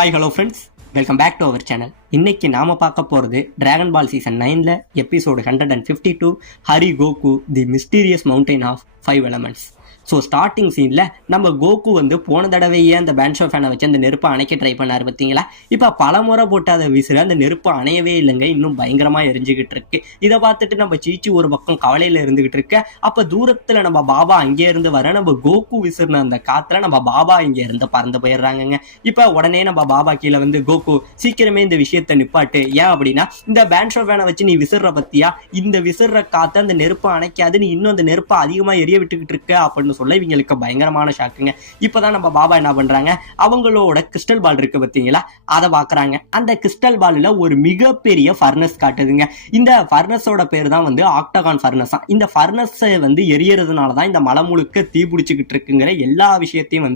Hi hello friends, welcome back to our channel. இன்னைக்கு நாம பார்க்க போகிறது டிராகன் பால் சீசன் 9ல் episode 152 hurry Goku the mysterious mountain of 5 elements. So starting சீனில் நம்ம கோகு போன தடவையே அந்த பேன்ஷோ ஃபேனை வச்சு அந்த நெருப்பை அணைக்க ட்ரை பண்ணார் பார்த்தீங்களா. இப்போ பல முறை போட்டு அதை விசிற அந்த நெருப்பு அணையவே இல்லைங்க, இன்னும் பயங்கரமாக எரிஞ்சுக்கிட்டு இருக்கு. இதை பார்த்துட்டு நம்ம சீச்சி ஒரு பக்கம் கவலையில் இருந்துகிட்டு இருக்க. அப்போ தூரத்தில் நம்ம பாபா அங்கே இருந்து வர நம்ம கோகு விசிறின அந்த காற்றுல நம்ம பாபா இங்கே இருந்து பறந்து போயிடுறாங்கங்க. இப்போ உடனே நம்ம பாபா கீழே கோகு சீக்கிரமே இந்த விஷயத்தை நிப்பாட்டு, ஏன் அப்படின்னா இந்த பேன்ஷோ ஃபேனை வச்சு நீ விசிற பத்தியா, இந்த விசிற காற்று அந்த நெருப்பை அணைக்காது, நீ இன்னும் அந்த நெருப்பை அதிகமாக எரிய விட்டுக்கிட்டு இருக்க அப்படின்னு சொல்ல இவங்களுக்கு பயங்கரமான ஷாக்குங்க. இப்பதான் நம்ம பாபா என்ன பண்றாங்க, அவங்களோட கிறிஸ்டல் பால் இருக்கு பார்த்தீங்களா, அதை பாக்குறாங்க. அந்த கிறிஸ்டல் பால்ல ஒரு மிகப்பெரிய ஃபர்னஸ் காட்டுதுங்க. இந்த ஃபர்னஸோட பேர் தான் ஆக்டகான் ஃபர்னஸ். இந்த ஃபர்னஸ் எரியறதுனால தான் இந்த மலை முழுக்க தீ பிடிச்சிக்கிட்டு இருக்குங்கிற எல்லா விஷயத்தையும்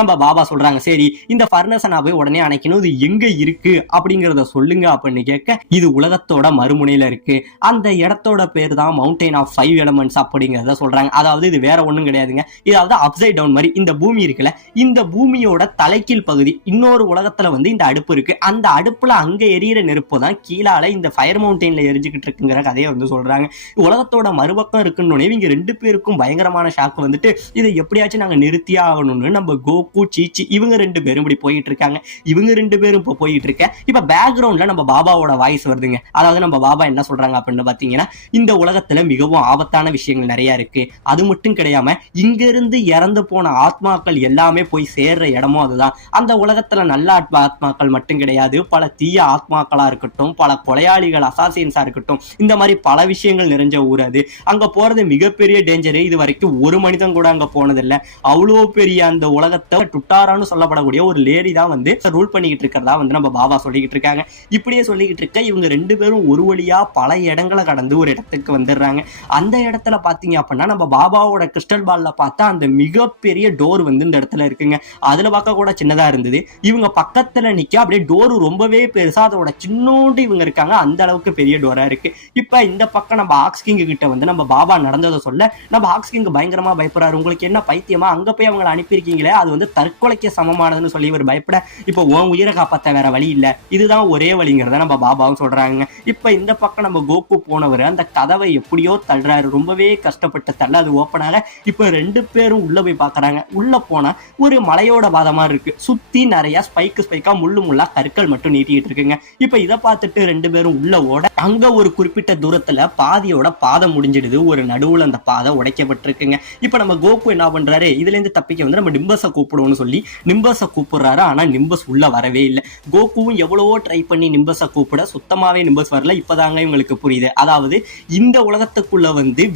நம்ம பாபா சொல்றாங்க. சரி, இந்த ஃபர்னஸை நான் போய் உடனே அணைக்கணும், இது எங்க இருக்கு அப்படிங்கறத சொல்லுங்க அப்படின்னு கேட்க, இது உலகத்தோட மறுமுனையில இருக்கு, அந்த இடத்தோட பேர் தான் மவுண்டைன் ஆஃப் 5 எலமெண்ட்ஸ் அப்படிங்கறத சொல்றாங்க. அதாவது இது வேற ஒண்ணும் கிடையாதுங்க, இதாவது அப்சைட் டவுன் மாதிரி இந்த பூமி இருக்குல்ல, இந்த பூமியோட தலைக்கீழ் பகுதி இன்னொரு உலகத்துல இந்த அடுப்பு இருக்கு, அந்த அடுப்புல அங்க எரியிற நெருப்பு தான் கீழால இந்த ஃபயர் மவுண்டெயின்ல எரிஞ்சுக்கிட்டு இருக்குங்கிற கதையை சொல்றாங்க. உலகத்தோட மறுபக்கம் இருக்குன்னு இவங்க ரெண்டு பேருக்கும் பயங்கரமான ஷாக்கு இதை எப்படியாச்சும் நாங்க நிறுத்தியே ஆகணும்னு நம்ம கோகு சீச்சி இவங்க ரெண்டு பேரும் இப்படி போயிட்டு இருக்காங்க. இவங்க ரெண்டு பேரும் இப்போ போயிட்டு இருக்க. இப்ப பேக்ரவுண்ட்ல நம்ம பாபாவோட வாய்ஸ் வருதுங்க. அதாவது நம்ம பாபா என்ன சொல்றாங்க அப்படின்னு பாத்தீங்கன்னா, இந்த உலகத்துல மிகவும் ஆபத்தான விஷயங்கள் நிறைய இருக்கு, அது மட்டும் கிடையாம இங்க இருந்து இறந்து போன ஆத்மாக்கள் எல்லாமே போய் சேர்ற இடமும் அதுதான். அந்த உலகத்துல நல்ல ஆத்மாக்கள் மட்டும் கிடையாது, பல தீய ஆத்மாக்களா இருக்கட்டும், பல கொலையாளிகள் அசாசின்ஸா இருக்கட்டும், இந்த மாதிரி பல விஷயங்கள் நிறைஞ்ச ஊர் அது. அங்க போறது மிகப்பெரிய டேஞ்சரு. இது வரைக்கும் ஒரு மனிதன் கூட அங்க போனதில்லை. அவ்வளோ பெரிய அந்த உலகத்தை டுட்டாரான்னு சொல்லப்படக்கூடிய ஒரு லேடி தான் ரூல் பண்ணிக்கிட்டு இருக்கிறதா நம்ம பாபா சொல்லிக்கிட்டு இருக்காங்க. இப்படியே சொல்லிக்கிட்டு இருக்க இவங்க ரெண்டு பேரும் ஒரு வழியா பல இடங்களை கடந்து ஒரு இடத்துக்கு வந்துடுறாங்க. அந்த இடத்துல பாத்தீங்க அப்படின்னா நம்ம பாபாவோட கிறிஸ்டல் பால்ல பார்த்தா அந்த மிகப்பெரிய டோர் இந்த இடத்துல இருக்குங்க. அதுல பார்க்க கூட சின்னதா இருந்தது. இவங்க பக்கத்துல நிக்க அப்படியே டோர் ரொம்பவே பெருசா, அதோட சின்னோண்டு இவங்க இருக்காங்க, அந்த அளவுக்கு பெரிய டோரா இருக்கு. இப்ப இந்த பக்கம் நம்ம ஆக்ஸ்கிங் கிட்ட நம்ம பாபா நடந்ததை சொல்ல நம்ம ஆக்ஸ்கிங் பயங்கரமா பயப்படுறாரு. உங்களுக்கு என்ன பைத்தியமா, அங்க போய் அவங்களை அனுப்பியிருக்கீங்களே, அது தற்கொலைக்கு சமமானதுன்னு சொல்லி இவர் பயப்பட, இப்ப உன் உயிரை காப்பாத்த வேற வழி இல்ல, இதுதான் ஒரே வழிங்கிறத நம்ம பாபாவும் சொல்றாங்க. இப்ப இந்த பக்கம் நம்ம கோகு போனவர் அந்த கதவை எப்படியோ தள்ளுறாரு, ரொம்பவே கஷ்டப்பட்டு தள்ள அது ஓப்பன் ஆக இப்ப ரெண்டு பேரும் உள்ள போய் பாக்குறாங்க. உள்ள போனா ஒரு மலையோட பாதமா இருக்கு, சுத்தி நிறைய ஸ்பைக்கா முள்ளா கற்கள் மட்டும் நீட்டிட்டு இருக்குங்க. இப்ப இதை பார்த்துட்டு ரெண்டு பேரும் உள்ள ஓட அங்க ஒரு குறிப்பிட்ட தூரத்துல பாதியோட பாதம் முடிஞ்சிடுது, ஒரு நடுவுல அந்த பாதை உடைக்கப்பட்டிருக்குங்க. இப்ப நம்ம கோகு என்ன பண்றாரு, இதுல இருந்து தப்பிக்க நம்ம நிம்பஸை கூப்பிடுவோம்னு சொல்லி நிம்பஸை கூப்பிடுறாரு. ஆனா நிம்பஸ் உள்ள வரவே இல்லை. கோகுவும் எவ்வளவோ ட்ரை பண்ணி நிம்பஸை கூப்பிட சுத்தமாவே நிம்பஸ் வரல. இப்பதாங்க இவங்களுக்கு புரியுது, அதாவது இந்த உலகத்துக்குள்ள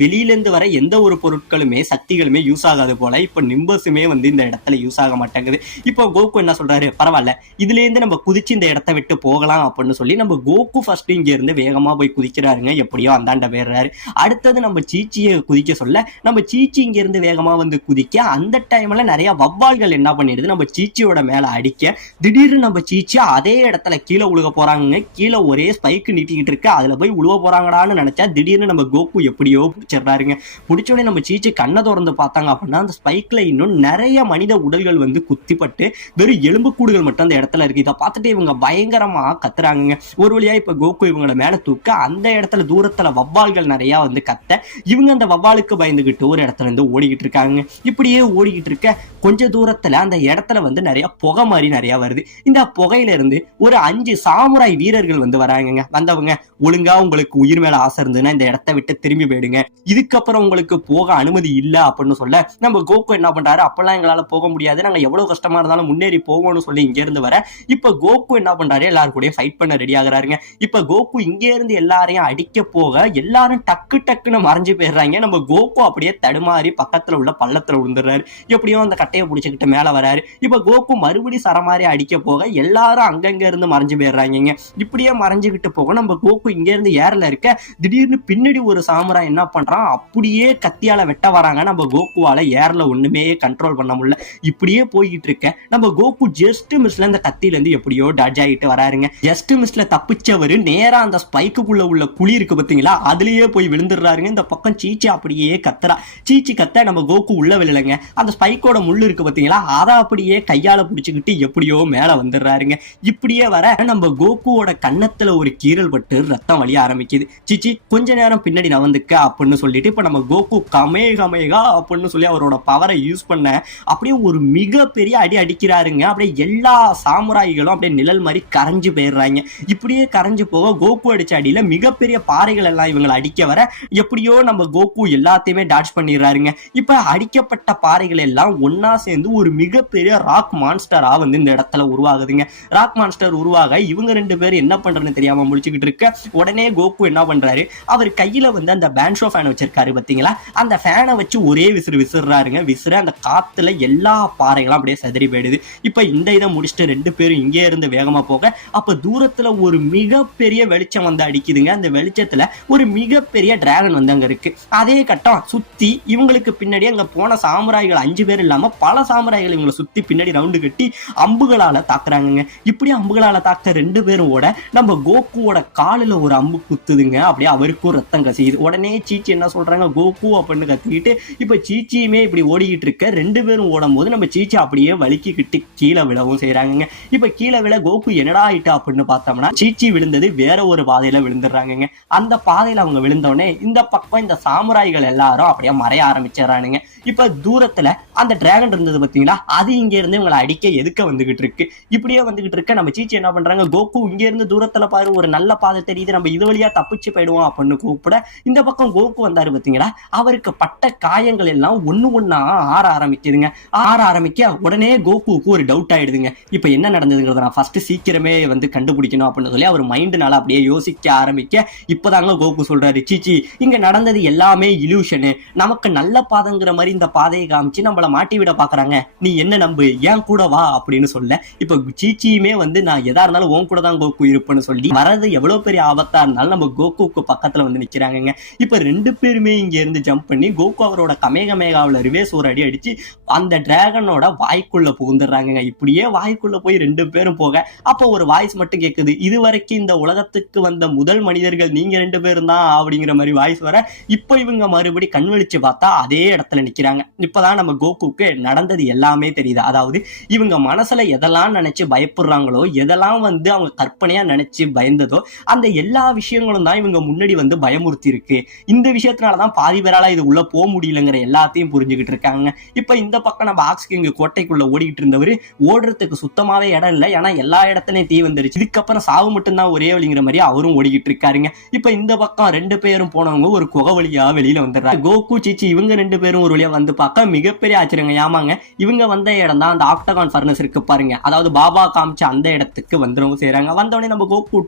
வெளியில இருந்து வர எந்த ஒரு பொருட்களுமே சக்திகளுமே யூஸ் ஆகாது போல இப்ப நிம்பஸுமே இந்த இடத்துல யூஸ் ஆக மாட்டேங்குது. இப்போ கோகு என்ன சொல்றாரு, பரவாயில்ல இதுல இருந்து நம்ம குதிச்சு இந்த இடத்தை விட்டு போகலாம் அப்படின்னு சொல்லி நம்ம கோகு ஃபர்ஸ்ட் இங்க இருந்து வேகமா போய் குதிக்கிறாருங்க. எப்படியோ அந்தாண்ட போயிடுறாரு. அடுத்தது நம்ம சீச்சியை குதிக்க சொல்ல நம்ம சீச்சி இங்க இருந்து வேகமா குதிக்க, அந்த டைம்ல நிறைய வவ்வால்கள் என்ன பண்ணிடுது, நம்ம சீச்சியோட மேல அடிக்க, திடீர்னு நம்ம சீச்சி அதே இடத்துல கீழே உழுக போறாங்க. கீழே ஒரே ஸ்பைக்கு நீட்டிக்கிட்டு இருக்கு, அதுல போய் உழுவ போறாங்கடான்னு நினைச்சா திடீர்னு நம்ம கோகு எப்படியோ பிடிச்சிடுறாருங்க. பிடிச்சோடனே நம்ம சீச்சி கண்ணை திறந்து பார்த்தாங்க அப்படின்னா அந்த ஸ்பைக்ல இன்னும் நிறைய மனித உடல்கள் குத்திப்பட்டு வெறும் எலும்புக்கூடுகள் மட்டும் அந்த இடத்துல இருக்கு. இதை பார்த்துட்டு இவங்க பயங்கரமா கத்துறாங்க. ஒரு வழியா இப்ப கோகு இவங்கள மேல தூக்க அந்த இடத்துல தூரத்துல வவ்வால்கள் நிறைய கத்த, இவங்க அந்த வவ்வாலுக்கு பயந்துகிட்டு ஒரு இடத்துல இருந்து ஓடிக்கிட்டு இருக்காங்க. இப்படியே ஓடிக்கிட்டு இருக்க கொஞ்ச தூரத்துல அந்த இடத்துல நிறைய புகை மாதிரி நிறைய வருது. இந்த புகையில இருந்து ஒரு 5 சாமுராய் வீரர்கள் வராங்க. வந்தவங்க, ஒழுங்கா உங்களுக்கு உயிர் மேல ஆசை இருந்ததுன்னா இந்த இடத்த விட்டு திரும்பி போயிடுங்க, இதுக்கப்புறம் உங்களுக்கு போக அனுமதி இல்ல அப்படின்னு சொல்ல நம்ம கோகு என்ன பண்றாரு, அப்பெல்லாம் எங்களால போக முடியாது, நாங்க எவ்வளவு கஷ்டமா இருந்தாலும் முன்னேறி போவோம்னு சொல்லி இங்க இருந்து வர இப்ப கோகு என்ன பண்றாரு, எல்லாரும் கூட ஃபைட் பண்ண ரெடி ஆகுறாருங்க. இப்ப கோகு இங்க இருந்து எல்லாரையும் அடிக்க போக எல்லாரும் டக்குன்னு மறைஞ்சு போயிடுறாங்க. நம்ம கோகு அப்படியே தடுமாறி பக்கத்துல உள்ள பள்ளத்துல விழுந்துடுறாரு. எப்படியோ அந்த கட்டையை பிடிச்சுக்கிட்டு மேல வராரு. இப்ப கோகு மறுபடி சரமாரி அடிக்க போக எல்லாரும் அங்கங்க இருந்து மறைஞ்சு போயிடுறாங்க. இப்படியே மறைஞ்சுக்கிட்டு போக நம்ம கோகு இங்க இருந்து ஏர்ல இருக்க, திடீர்னு பின்னாடி ஒரு சாமுராய் என்ன பண்றான், அப்படியே கத்தியால வெட்ட வராங்க. நம்ம கோகு கோகுவால ஏர்ல ஒண்ணுமே கண்ட்ரோல் பண்ண முடியல. இப்படியே போய்கிட்டு இருக்க நம்ம கோகு ஜஸ்ட் மிஸ்ல இந்த கத்தில இருந்து எப்படியோ டட்ஜ் ஆகிட்டு வராருங்க. ஜஸ்ட் மிஸ்ல தப்பிச்சவரு நேரா அந்த ஸ்பைக்குள்ள உள்ள குழி இருக்கு பாத்தீங்களா, அதுலயே போய் விழுந்துடுறாருங்க. இந்த பக்கம் சீச்சி அப்படியே கத்துறா. சீச்சி கத்த நம்ம கோகு உள்ள விழலைங்க. அந்த ஸ்பைக்கோட முள்ளு இருக்கு பாத்தீங்களா, அதை அப்படியே கையால பிடிச்சுக்கிட்டு எப்படியோ மேல வந்துடுறாருங்க. இப்படியே வர நம்ம கோகுவோட கன்னத்துல ஒரு கீறல் பட்டு ரத்தம் வழிய ஆரம்பிக்குது. சீச்சி கொஞ்ச நேரம் பின்னாடி நவந்துக்க அப்படின்னு சொல்லிட்டு இப்ப நம்ம கோகு கமேகமேகா அப்படின்னு சொல்லி அவரோட பவரை யூஸ் பண்ண அப்படியே ஒரு மிகப்பெரிய அடி அடிக்கிறாருங்க. அப்படியே எல்லா சாமுராய்களும் அப்படியே நிழல் மாதிரி கரைஞ்சு போயிடுறாங்க. இப்படியே கரைஞ்சு போக கோகு அடிச்ச அடியில மிகப்பெரிய பாறைகள் எல்லாம் இவங்களை அடிக்க வர எப்படியோ நம்ம கோகு எல்லாத்தையுமே டாட்ச் பண்ணிடுறாருங்க. இப்ப அடிக்கப்பட்ட பாறைகள் எல்லாம் ஒன்னா சேர்ந்து ஒரு மிகப்பெரிய ராக் மான்ஸ்டரா வந்து இந்த இடத்துல உருவாகுதுங்க. ராக் மான்ஸ்டர் உருவாக இவங்க ரெண்டு பேரும் என்ன பண்றதுன்னு தெரியாம முடிச்சுக்கிட்டு இருக்க உடனே கோகு என்ன பண்றாரு, அவர் கையில வந்து அந்த பேன்ஷோ ஃபேன் வச்சிருக்காரு பாத்தீங்களா, அந்த ஃபேனை வச்சு ஒரே விசிறாருங்க. விசிற அந்த காத்துல எல்லா பாறைகளும் அப்படியே சதறி போயிடுது. இப்ப இந்த இதை முடிச்சுட்டு ரெண்டு பேரும் இங்கே இருந்து வேகமா போக அப்ப தூரத்துல ஒரு மிகப்பெரிய வெளிச்சம் வந்து அடிக்குதுங்க. அந்த வெளிச்சத்துல ஒரு மிகப்பெரிய டிராகன் வந்து அங்க இருக்கு. அதே கட்டம் சுத்தி இவங்களுக்கு பின்னாடி அங்க போன சாமுராய்கள் 5 பேர் இல்லாம பல சாமுராய்கள் இவங்களை சுத்தி பின்னாடி ரவுண்டு கட்டி அம்புகளால தாக்குறாங்க. இப்படி அம்புகளால தாக்க ரெண்டு பேரும் ஓட நம்ம கோகுவோட காலில் ஒரு அம்பு குத்துதுங்க. அப்படியே அவருக்கும் ரத்தம் கசியுது. உடனே சீச்சி என்ன சொல்றாங்க, கோகு அப்படின்னு கத்திக்கிட்டு இப்ப சீச்சியுமே இப்படி ஓடிக்கிட்டு இருக்க. ரெண்டு பேரும் ஓடும் போது நம்ம சீச்சி அப்படியே வலிக்கிட்டு கீழே விழவும் செய்யறாங்க. இப்ப கீழே விழ கோகு என்னடா ஆயிட்டா அப்படின்னு பார்த்தோம்னா சீச்சி விழுந்தது வேற ஒரு பாதையில விழுந்துடுறாங்க. அந்த பாதையில அவங்க விழுந்தோடனே இந்த பக்கம் இந்த சாமுராய்கள் எல்லாரும் அப்படியே மறைய ஆரம்பிச்சிடறானுங்க. இப்ப தூரத்துல அந்த டிராகன் இருந்தது பாத்தீங்களா, அது இங்க இருந்து இவங்களை அடிக்க எதுக்க வந்துகிட்டு இருக்கு. இப்படியே வந்துகிட்டு இருக்க நம்ம சீச்சி என்ன பண்றாங்க, கோகு இங்க இருந்து தூரத்துல பாரு ஒரு நல்ல பாதை தெரியுது, நம்ம இது வழியா தப்பிச்சு போயிடுவோம் அப்படின்னு கூப்பிட இந்த பக்கம் கோகு வந்தாரு பாத்தீங்களா, அவருக்கு பட்ட காயங்கள் எல்லாம் ஒண்ணா ஆற ஆரம்பிக்குதுங்க. ஆற ஆரம்பிக்க உடனே கோகுக்கு ஒரு டவுட் ஆயிடுதுங்க. இப்ப என்ன நடந்ததுங்கிறத நான் ஃபர்ஸ்ட் சீக்கிரமே வந்து கண்டுபிடிக்கணும் அப்படின்னு சொல்லி அவர் மைண்டுனால அப்படியே யோசிக்க ஆரம்பிக்க இப்பதாங்க கோகு சொல்றாரு, சீச்சி இங்க நடந்தது எல்லாமே இல்யூஷனு, நமக்கு நல்ல பாதைங்கிற மாதிரி இந்த பாதையை காமிச்சு நம்மள மாட்டி விட பாக்குறாங்க, நீ என்ன நம்பு, ஏன் கூட வா அப்படின்னு சொல்ல இப்ப சீச்சியுமே வந்து நான் எதா இருந்தாலும் உன் கூட தான் கோகு இருப்பேன்னு சொல்லி வரது எவ்வளவு பெரிய ஆபத்தா இருந்தாலும் நம்ம கோகுக்கு பக்கத்துல வந்து நிக்கிறாங்க. இப்ப ரெண்டு பேருமே இங்க இருந்து ஜம்ப் பண்ணி கோகு அவரோட கமேகமேகாவில ரிவேஸ் ஒரு அடி அடிச்சு அந்த டிராகனோட வாய்க்குள்ள புகுந்துடுறாங்க. இப்படியே வாய்க்குள்ள போய் ரெண்டு பேரும் போக அப்ப ஒரு வாய்ஸ் மட்டும் கேக்குது, இது வரைக்கும் இந்த உலகத்துக்கு வந்த முதல் மனிதர்கள் நீங்க ரெண்டு பேரும் தான் அப்படிங்கிற மாதிரி வாய்ஸ் வர இப்ப இவங்க மறுபடி கண் விழிச்சு பார்த்தா அதே இடத்துல நிக்கிறாங்க. இப்பதான் நம்ம கோகுக்கு நடந்தது எல்லாமே தெரியுது. அதாவது இவங்க மனசுல எதெல்லாம் நினைச்சு பயப்படுறாங்களோ, எதெல்லாம் வந்து அவங்க கற்பனையா நினைச்சு பயந்ததோ அந்த எல்லா விஷயங்களும் தான் இவங்க முன்னாடி வந்து பயமுறுத்தி இருக்கு. இந்த விஷயத்தினாலதான் பாதி பேரால இது உள்ள போக முடியலங்கிற எல்லாத்தையும் புரிஞ்சுக்கிட்டு இருக்காங்க. இப்ப இந்த பக்கம் நம்ம ஆக்ஸ்கிங் கோட்டைக்குள்ள ஓடிக்கிட்டு இருந்தவரு ஓடுறதுக்கு சுத்தமாவே இடம் இல்லை, ஏன்னா எல்லா இடத்துலயும் தீ வந்துருச்சு, இதுக்கப்புறம் சாவு மட்டும்தான் ஒரே வழிங்கிற மாதிரி அவரும் ஓடிக்கிட்டு இருக்காருங்க. இப்ப இந்த பக்கம் ரெண்டு பேரும் போனவங்க ஒரு குகை வழியா வெளியில வந்துடுறாங்க. கோகு சீச்சி இவங்க ரெண்டு பேரும் ஒரு வழியா வந்து பார்க்க மிகப்பெரிய ஆச்சரியங்க. ஏமாங்க இவங்க வந்த இடம் தான் அந்த ஆக்டகான் ஃபர்னஸ் இருக்கு பாருங்க, அதாவது பாபா காமிச்ச அந்த இடத்துக்கு வந்துடவும் செய்யறாங்க. வந்தவொடனே நம்ம கோகு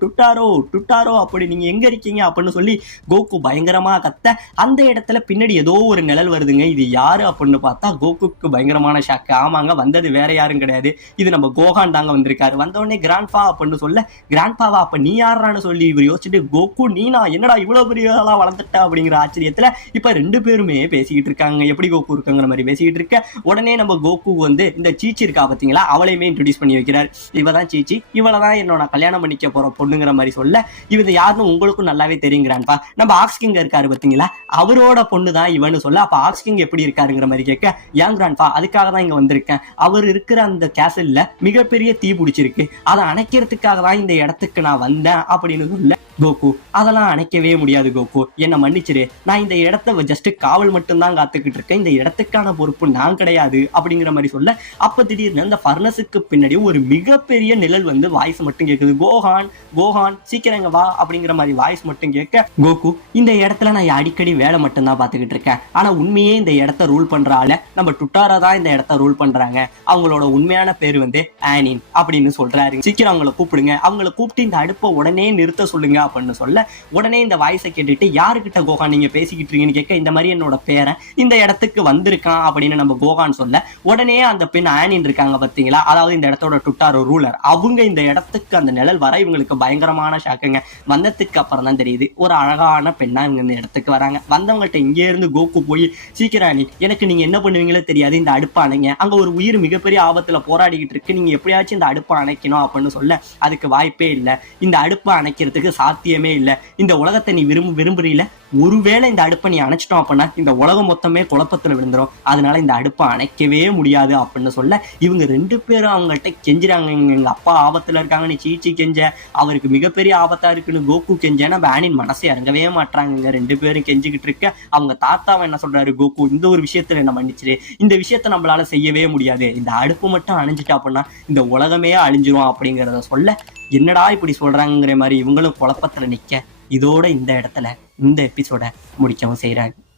டுட்டாரோ அப்படி நீங்க எங்க இருக்கீங்க அப்படின்னு சொல்லி கோகு பயங்கரமா கத்த அந்த இடத்துல பின்னாடி ஏதோ ஒரு நிழல் வருதுங்க. இது யாரு அப்படின்னு பார்த்தா கோகுக்கு பயங்கரமான ஷாக்கு. ஆமாங்க வந்தது வேற யாரும் கிடையாது, இது நம்ம கோகான் தாங்க வந்திருக்காரு. வந்தவொடனே கிராண்ட்பா அப்படின்னு சொல்ல கிராண்ட்பாவா அப்ப நீ யாரான்னு சொல்லி இவர் யோசிச்சுட்டு கோகு நீனா என்னடா இவ்வளவு பெரிய வளர்ந்துட்ட அப்படிங்கிற ஆச்சரியத்துல இப்ப ரெண்டு பேருமே பேசிக்கிட்டு இருக்காங்க, எப்படி கோகு இருக்குங்கிற மாதிரி பேசிக்கிட்டு இருக்க. உடனே நம்ம கோகு வந்து இந்த சீச்சி இருக்கா பாத்தீங்களா, அவளையுமே இன்ட்ரோடியூஸ் பண்ணி வைக்கிறார். இவதான் சீச்சி, இவளதான் என்னோட கல்யாணம் பண்ணிக்க போற பொண்ணுங்கிற மாதிரி சொல்ல இவங்க யாருன்னு உங்களுக்கும் நல்லாவே தெரியுங்கிறான்பா. நம்ம ஆக்ஸ்கிங் இருக்காரு பாத்தீங்களா, அவரோட பொண்ணு தான் இவன்னு சொல்ல அப்ப ஆக்ஸ்கிங் எப்படி இருக்காருங்கிற மாதிரி கேட்க ஏன் கிராண்ட்பா அதுக்காக தான் இங்க வந்திருக்கேன், அவர் இருக்கிற அந்த கேசல்ல மிகப்பெரிய தீ பிடிச்சிருக்கு, அதை அணைக்கிறதுக்காக தான் இந்த இடத்துக்கு நான் வந்தேன் அப்படின்னு சொல்ல கோகு அதெல்லாம் அணைக்கவே முடியாது கோகு, என்ன மன்னிச்சிரு, நான் இந்த இடத்த ஜஸ்ட் காவல் மட்டும்தான் காத்துக்கிட்டு இருக்கேன், இந்த இடத்துக்கான பொறுப்பு நான் கிடையாது அப்படிங்கிற மாதிரி சொல்ல அப்ப திடீர்னு அந்த ஃபர்னஸுக்கு பின்னாடி ஒரு மிகப்பெரிய நிழல் வந்து வாய்ஸ் மட்டும் கேட்குது, கோஹான் சீக்கிரங்க வா அப்படிங்கிற மாதிரி வாய்ஸ் மட்டும் கேட்க கோகு இந்த இடத்துல நான் அடிக்கடி வேலை மட்டும்தான் பார்த்துக்கிட்டு இருக்கேன், ஆனா உண்மையே இந்த இடத்த ரூல் பண்ற ஆள நம்ம டுட்டாரா தான் இந்த இடத்த ரூல் பண்றாங்க, அவங்களோட உண்மையான பேர் வந்து ஆனின் அப்படின்னு சொல்றாரு, சீக்கிரம் அவங்கள கூப்பிடுங்க, அவங்கள கூப்பிட்டு இந்த அடுப்பை உடனே நிறுத்த சொல்லுங்க அப்படின்னு சொல்ல உடனே இந்த வாய்ஸை கேட்டுட்டு யாருக்கிட்ட கோகான் நீங்க பேசிக்கிட்டு இருக்கீங்கன்னு கேட்க இந்த மாதிரி என்னோட பேரன் இந்த இடத்துக்கு வந்திருக்கான் அப்படின்னு நம்ம கோகான் சொல்ல உடனே அந்த பெண் ஆனின் இருக்காங்க பார்த்தீங்களா, அதாவது இந்த இடத்தோட டுட்டாரோ ரூலர், அவங்க இந்த இடத்துக்கு அந்த நிழல் வர இவங்களுக்கு பயங்கரமான ஷாக்குங்க. வந்ததுக்கு அப்புறம் தான் தெரியுது ஒரு அழகான பெண்ணா இவங்க இந்த இடத்துக்கு வராங்க. வந்தவங்கள்ட்ட இங்கே இருந்து கோகு போய் சீக்கிரம் எனக்கு நீங்க என்ன பண்ணுவீங்களோ தெரியாது, இந்த அடுப்பை அணைங்க, அங்க ஒரு உயிர் மிகப்பெரிய ஆபத்துல போராடிக்கிட்டு இருக்கு, நீங்க எப்படியாச்சும் இந்த அடுப்பை அணைக்கணும் அப்படின்னு சொல்ல அதுக்கு வாய்ப்பே இல்லை, இந்த அடுப்பை அணைக்கிறதுக்கு சாத்தியமே இல்லை, இந்த உலகத்தை நீ விரும்புறீல, ஒருவேளை இந்த அடுப்பை நீ அணைச்சிட்டோம் அப்படின்னா இந்த உலகம் மொத்தமே குழப்பத்துல விழுந்துரும், அதனால இந்த அடுப்பை அணைக்கவே முடியாது அப்படின்னு சொல்ல இவங்க 2 பேரும் அவங்கள்ட்ட கெஞ்சுறாங்க. எங்க அப்பா ஆபத்துல இருக்காங்க, நீ சீச்சி கெஞ்ச, அவருக்கு மிகப்பெரிய ஆபத்தா இருக்குன்னு கோகு கெஞ்ச, நம்ம ஆனின் மனசு இறங்கவே மாட்டாங்க. 2 பேரும் கெஞ்சிக்கிட்டு இருக்க அவங்க தாத்தாவை என்ன சொல்றாரு, கோகு இந்த ஒரு விஷயத்துல என்ன மன்னிச்சிரு, இந்த விஷயத்த நம்மளால செய்யவே முடியாது, இந்த அடுப்பு மட்டும் அணைஞ்சிட்டா அப்படின்னா இந்த உலகமே அழிஞ்சிரும் அப்படிங்கிறத சொல்ல என்னடா இப்படி சொல்றாங்கிற மாதிரி இவங்களும் குழப்பத்துல நிக்க இதோட இந்த இடத்துல இந்த எபிசோட முடிக்கவும் செய்யறாங்க.